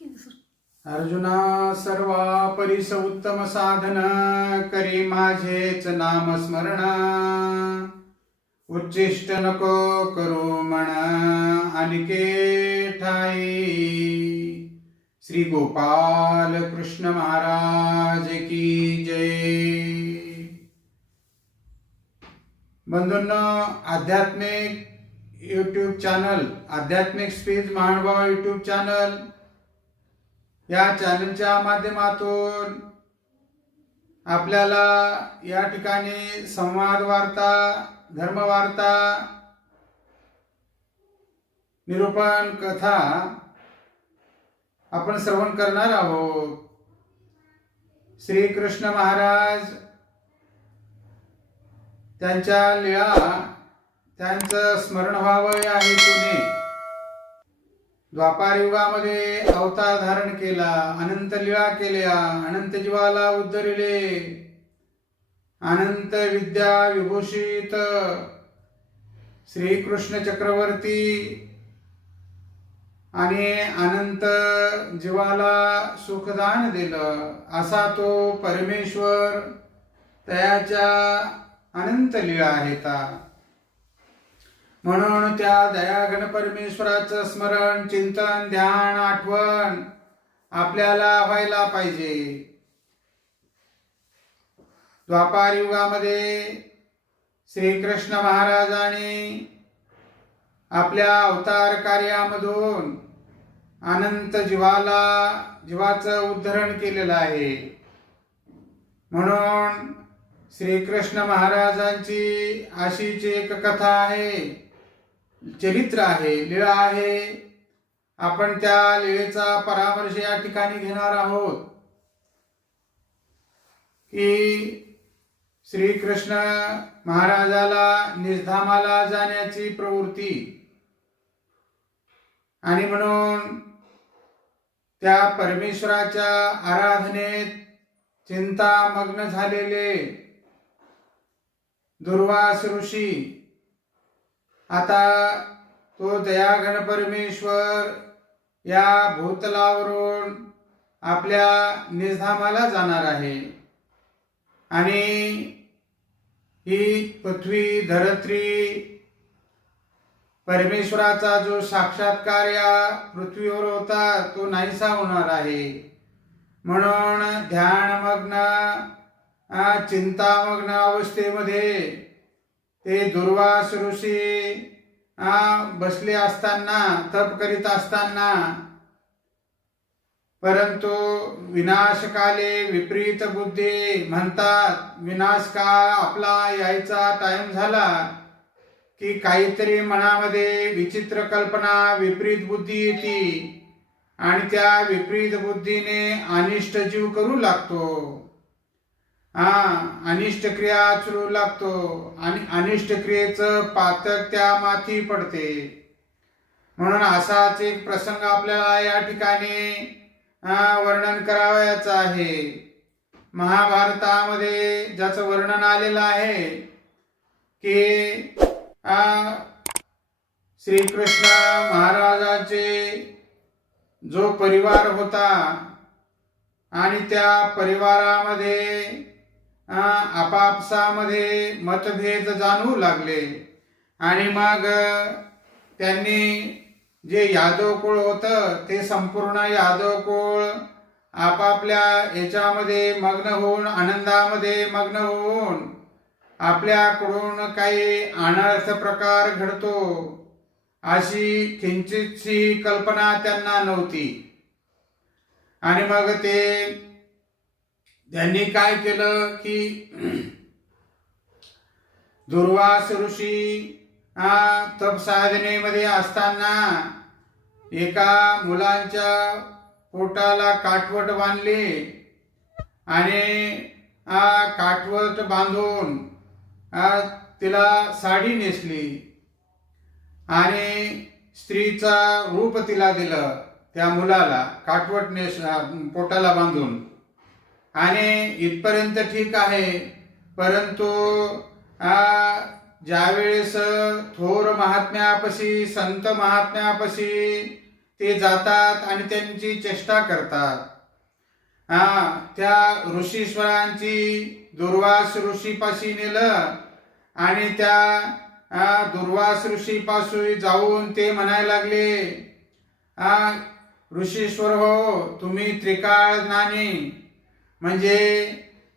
अर्जुना सर्वा परिस उत्तम साधन करी माझेच नाम स्मरण उच्चिष्ट नको करू मन अनिके ठाई. श्री गोपाल कृष्ण महाराज की जय. बंधूंनो, आध्यात्मिक यूट्यूब चॅनल आध्यात्मिक स्पीच महानुभाव यूट्यूब चॅनल या चॅनलच्या माध्यमातून आपल्याला या ठिकाणी संवाद वार्ता, धर्मवार्ता, निरूपण कथा आपण श्रवण करणार आहोत. श्री कृष्ण महाराज त्यांच्या लीळा, त्यांचं स्मरण व्हावं या हेतूने द्वापार युगामध्ये अवतार धारण केला, अनंत लीळा केल्या, अनंत जीवाला उद्धरिले, अनंत विद्या विभूषित श्री कृष्ण चक्रवर्ती आणि अनंत जीवाला सुखदान दिलं असा तो परमेश्वर. त्याच्या अनंत लीळा आहेत. म्हणून त्या दयागण परमेश्वराचं स्मरण, चिंतन, ध्यान, आठवण आपल्याला व्हायला पाहिजे. द्वापार युगामध्ये श्रीकृष्ण महाराजांनी आपल्या अवतार कार्यामधून अनंत जीवाचं उद्धरण केलेलं आहे. म्हणून श्रीकृष्ण महाराजांची अशीच एक कथा आहे, चरित्र आहे, लीळा आहे. आपण त्या लीळेचा परामर्श या ठिकाणी घेणार आहोत की श्रीकृष्ण महाराजाला निजधामाला जाण्याची प्रवृत्ती आणि म्हणून त्या परमेश्वराच्या आराधनेत चिंतामग्न झालेले दुर्वास ऋषी आता तो दयाघन परमेश्वर या भूतलावरून आपल्या निजधामाला जाणार आहे. आणि ही पृथ्वी, धरत्री, परमेश्वराचा जो साक्षात्कार या पृथ्वीवर होता तो नाहीसा होणार आहे. म्हणून ध्यानमग्न, चिंतामग्न अवस्थेमध्ये ते दुर्वास ऋषी बसले असताना, तप करीत असताना, परंतु विनाशकाले विपरीत बुद्धी म्हणतात. विनाशकाळ आपला यायचा टाइम झाला की काहीतरी मनामध्ये विचित्र कल्पना, विपरीत बुद्धी येते आणि त्या विपरीत बुद्धीने अनिष्ट जीव करू लागतो. अनिष्ट क्रिया आचरू लागतो आणि अनिष्ट क्रियेचं पातक त्या माथी पडते. म्हणून असाच एक प्रसंग आपल्याला या ठिकाणी वर्णन करावयाचं आहे. महाभारतामध्ये ज्याचं वर्णन आलेलं आहे की श्रीकृष्ण महाराजांचे जो परिवार होता आणि त्या परिवारामध्ये आपापसामध्ये मतभेद जाणवू लागले. आणि मग त्यांनी जे यादव कुळ होतं ते संपूर्ण यादव कुळ आपापल्या याच्यामध्ये मग्न होऊन, आनंदामध्ये मग्न होऊन आपल्याकडून काही अनर्थ प्रकार घडतो अशी किंचितशी कल्पना त्यांना नव्हती. आणि मग त्यांनी काय केलं की दुर्वास ऋषी तप साधनेमध्ये असताना एका मुलांच्या पोटाला काठवट बांधली आणि काठवट बांधून तिला साडी नेसली आणि स्त्रीचा रूप तिला दिलं त्या मुलाला काठवट पोटाला बांधून. आणि इथपर्यंत ठीक आहे. परंतु ज्यावेळेस थोर महात्म्यापाशी, संत महात्म्यापाशी ते जातात आणि त्यांची चेष्टा करतात. त्या ऋषीश्वरांची दुर्वास ऋषीपाशी नेलं आणि त्या दुर्वास ऋषीपाशी जाऊन ते म्हणायला लागले, ऋषीश्वर हो, तुम्ही त्रिकाळ ज्ञानी, म्हणजे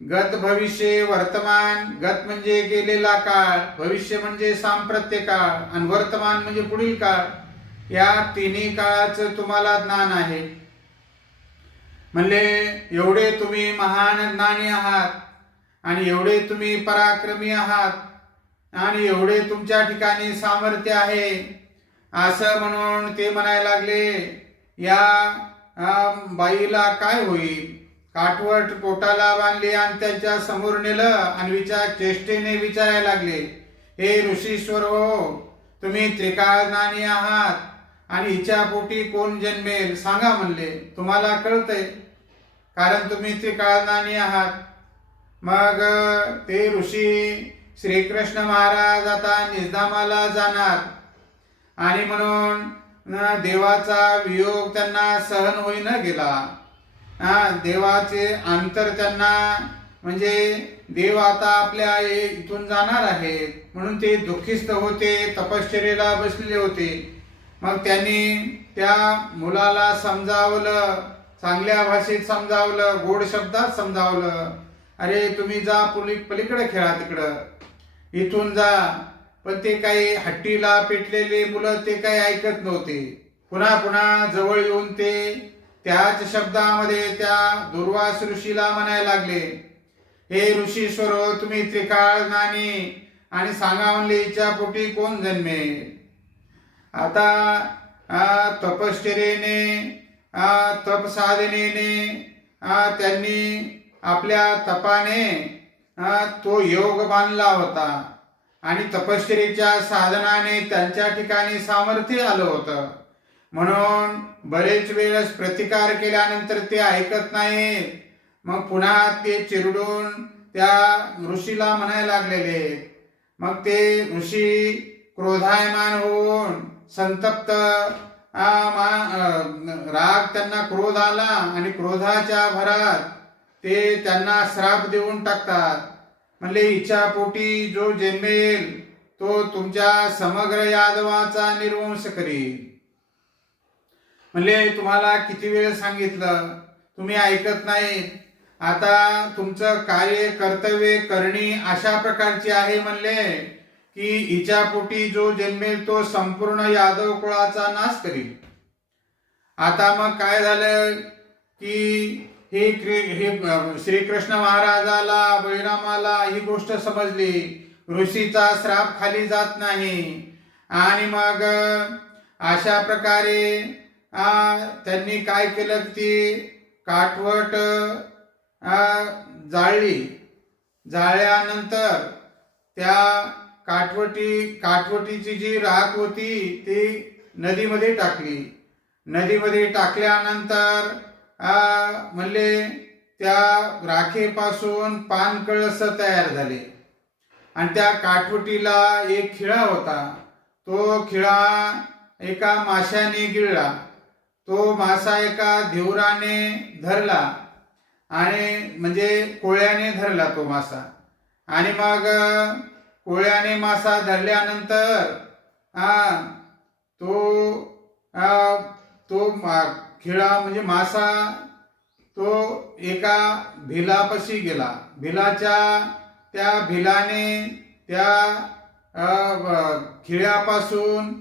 गत भविष्य वर्तमान. गत म्हणजे गेलेला काळ, भविष्य म्हणजे सांप्रत्य काळ आणि वर्तमान म्हणजे पुढील काळ. या तिन्ही काळाचं तुम्हाला ज्ञान आहे. म्हणले एवढे तुम्ही महान ज्ञानी आहात आणि एवढे तुम्ही पराक्रमी आहात आणि एवढे तुमच्या ठिकाणी सामर्थ्य आहे, असं म्हणून ते म्हणायला लागले, या बाईला काय होईल. काठवट पोटाला बांधली आणि त्यांच्या समोर नेलं आणि चेष्टेने विचारायला लागले, हे ऋषीश्वर हो, तुम्ही त्रिकाळ ज्ञानी आहात आणि हिच्या पोटी कोण जन्मेल सांगा म्हणले. तुम्हाला कळतंय कारण तुम्ही त्रिकाळ ज्ञानी आहात. मग ते ऋषी श्रीकृष्ण महाराज आता निजधामाला जाणार आणि म्हणून देवाचा वियोग त्यांना सहन होईना गेला. देवाचे अंतर त्यांना, म्हणजे देव आता आपल्या इथून जाणार आहेत म्हणून ते दुःखीस्त होते, तपश्चर्येला बसलेले होते. मग त्यांनी त्या मुलाला समजावलं, चांगल्या भाषेत समजावलं, गोड शब्दात समजावलं, अरे तुम्ही जा पलीकडे खेळा, तिकडं इथून जा. पण ते काही हट्टीला पेटलेले मुलं ते काही ऐकत नव्हते. पुन्हा पुन्हा जवळ येऊन ते त्याच शब्दामध्ये त्या दुर्वास ऋषीला म्हणायला लागले, हे ऋषीश्वर तुम्ही त्रिकाळ ज्ञानी आणि सांगा म्हणले हिच्या पोटी कोण जन्मेल. आता तपश्चर्येने, तप साधनेने त्यांनी आपल्या तपाने तो योग बांधला होता आणि तपश्चर्येच्या साधनाने त्यांच्या ठिकाणी सामर्थ्य आलं होतं. म्हणून बरेच वेळेस प्रतिकार केल्यानंतर ते ऐकत नाहीत. मग पुन्हा ते चिरडून त्या ऋषीला म्हणायला लागलेले. मग ते ऋषी क्रोधायमान होऊन संतप्त, राग त्यांना क्रोध आला आणि क्रोधाच्या भरात ते त्यांना श्राप देऊन टाकतात. म्हणले हिच्या पोटी जो जन्मेल तो तुमच्या समग्र यादवाचा निर्वंश करील. म्हणले तुम्हाला किती वेळ सांगितलं, तुम्ही ऐकत नाही. आता तुमचं कार्य कर्तव्य करणी अशा प्रकारची आहे म्हणले की हिच्या पोटी जो जन्मेल तो संपूर्ण यादव कुळाचा नाश करील. आता मग काय झालं की हे श्रीकृष्ण महाराजाला, बळीरामाला ही गोष्ट समजली. ऋषीचा श्राप खाली जात नाही आणि मग अशा प्रकारे त्यांनी काय केलं, ती काठवट जाळली. जाळल्यानंतर त्या काठवटीची जी राख होती ती नदीमध्ये टाकली. नदीमध्ये टाकल्यानंतर म्हणले त्या राखेपासून पानकळस तयार झाले आणि त्या काठवटीला एक खिळा होता. तो खिळा एका माशाने गिळला. तो मासा एका धिवराने धरला आणि म्हणजे कोळ्याने धरला तो मासा. आणि मग कोळ्याने मासा धरल्यानंतर तो खिळा म्हणजे मासा तो एका भिलापाशी गेला. त्या भिलाने त्या खिळ्यापासून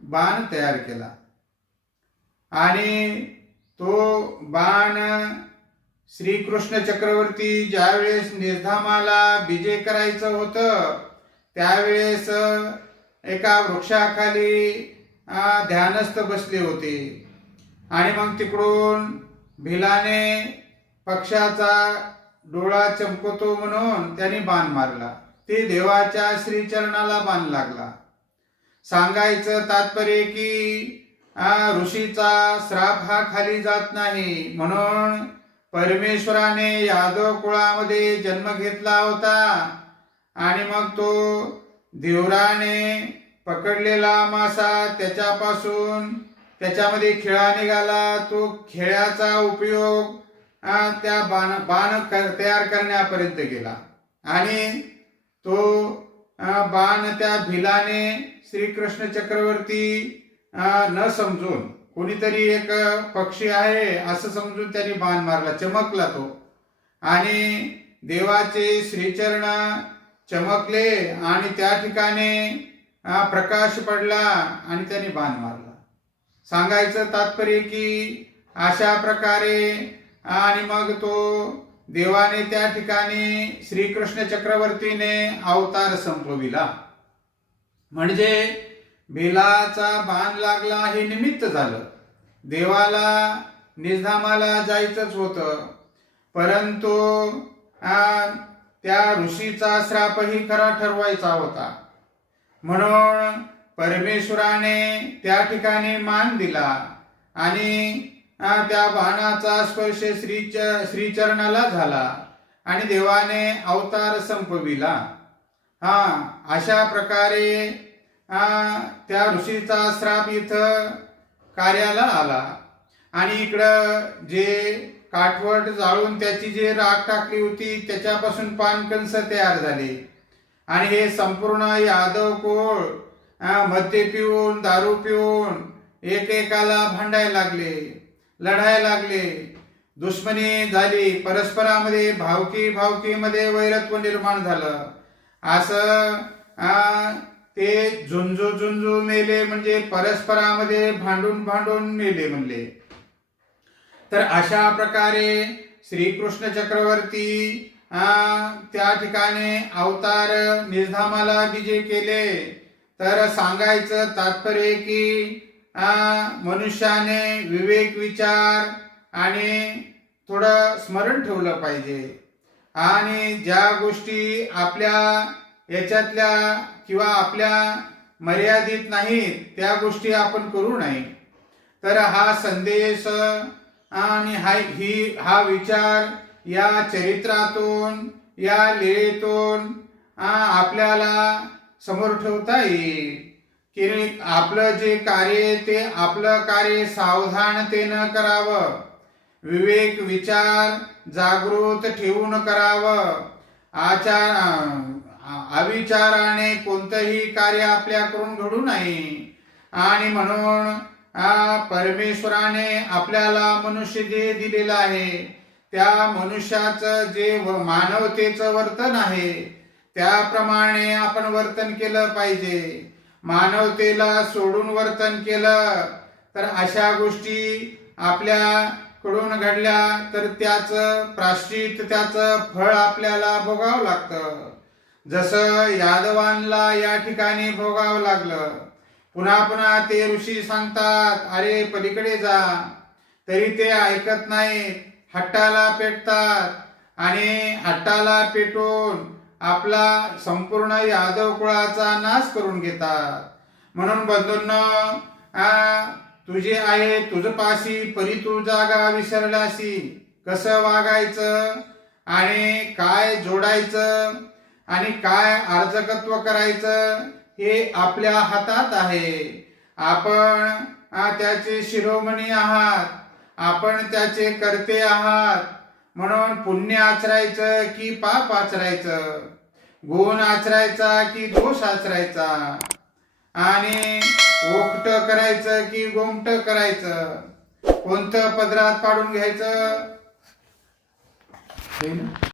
बाण तयार केला आणि तो बाण श्रीकृष्ण चक्रवर्ती ज्यावेळेस निजधामाला विजय करायचं होतं त्यावेळेस एका वृक्षाखाली ध्यानस्थ बसले होते. आणि मग तिकडून भिलाने पक्षाचा डोळा चमकतो म्हणून त्याने बाण मारला. ते देवाच्या श्रीचरणाला बाण लागला. सांगायचं तात्पर्य की ऋषीचा श्राप हा खाली जात नाही. म्हणून परमेश्वराने यादव कुळामध्ये जन्म घेतला होता आणि मग तो धिवराने पकडलेला मासा त्याच्यापासून त्याच्यामध्ये खिळा निघाला, तो खिळ्याचा उपयोग त्या बाण तयार करण्यापर्यंत गेला आणि तो बाण त्या भिलाने श्रीकृष्ण चक्रवर्ती न समजून, कोणीतरी एक पक्षी आहे असं समजून त्यांनी बाण मारला, चमकला तो आणि देवाचे श्रीचरण चमकले आणि त्या ठिकाणी प्रकाश पडला आणि त्यांनी बाण मारला. सांगायचं तात्पर्य की अशा प्रकारे आणि मग तो देवाने त्या ठिकाणी श्रीकृष्ण चक्रवर्तीने अवतार संपविला. म्हणजे भिलाचा बाण लागला हे निमित्त झालं. देवाला निजधामाला जायचंच होतं, परंतु त्या ऋषीचा श्रापही खरा ठरवायचा होता. म्हणून परमेश्वराने त्या ठिकाणी मान दिला आणि त्या बाणाचा स्पर्श श्रीचरणाला झाला आणि देवाने अवतार संपविला. अशा प्रकारे त्या ऋषीचा श्राप इथं कार्याला आला आणि इकडं जे काठवट जाळून त्याची जे राख टाकली होती त्याच्यापासून पानकंस तयार झाले आणि हे संपूर्ण यादव कोळ मद्य पिऊन दारू पिऊन एकेकाला भांडायला लागले, लढायला लागले, दुश्मनी झाली, परस्परामध्ये भावकीमध्ये वैरत्व निर्माण झालं. असं ते झुंजू मेले, म्हणजे परस्परामध्ये भांडून मेले म्हणले. तर अशा प्रकारे श्रीकृष्ण चक्रवर्ती त्या ठिकाणी अवतार निजधामाला विजय केले. तर सांगायचं तात्पर्य की मनुष्याने विवेक विचार आणि थोडं स्मरण ठेवलं पाहिजे आणि ज्या गोष्टी आपल्या याच्यातल्या किंवा आपल्या मर्यादित नाहीत त्या गोष्टी आपण करू नये. तर हा संदेश आणि हा विचार या चरित्रातून, या लीळेतून आपल्याला समोर ठेवता येईल की आपलं जे कार्य ते आपलं कार्य सावधानतेनं करावं, विवेक विचार जागृत ठेवून करावं. अविचाराने कोणतंही कार्य आपल्याकडून घडू नये. आणि म्हणून परमेश्वराने आपल्याला मनुष्य जे दिलेलं आहे त्या मनुष्याचं जे मानवतेचं वर्तन आहे त्याप्रमाणे आपण वर्तन केलं पाहिजे. मानवतेला सोडून वर्तन केलं तर अशा गोष्टी आपल्याकडून घडल्या तर त्याचं प्रायश्चित्त, त्याचं फळ आपल्याला भोगावं लागतं. जसं यादवांना या ठिकाणी भोगावं लागलं. पुन्हा ते ऋषी सांगतात अरे पलीकडे जा, तरी ते ऐकत नाहीत, हट्टाला पेटतात आणि हट्टाला पेटून आपला संपूर्ण यादव कुळाचा नाश करून घेतात. म्हणून बंधूंनो, तुझे आहे तुझपाशी परी तू जागा विसरलासी. कसं वागायचं आणि काय जोडायचं आणि काय अर्जकत्व करायचं हे आपल्या हातात आहे. आपण त्याचे शिरोमणी आहात, आपण त्याचे कर्ते आहात. म्हणून पुण्य आचरायचं की पाप आचरायचं, गुण आचरायचा की दोष आचरायचा, आणि ओकट करायचं की गोमट करायचं, कोणतं पदरात पाडून घ्यायचं.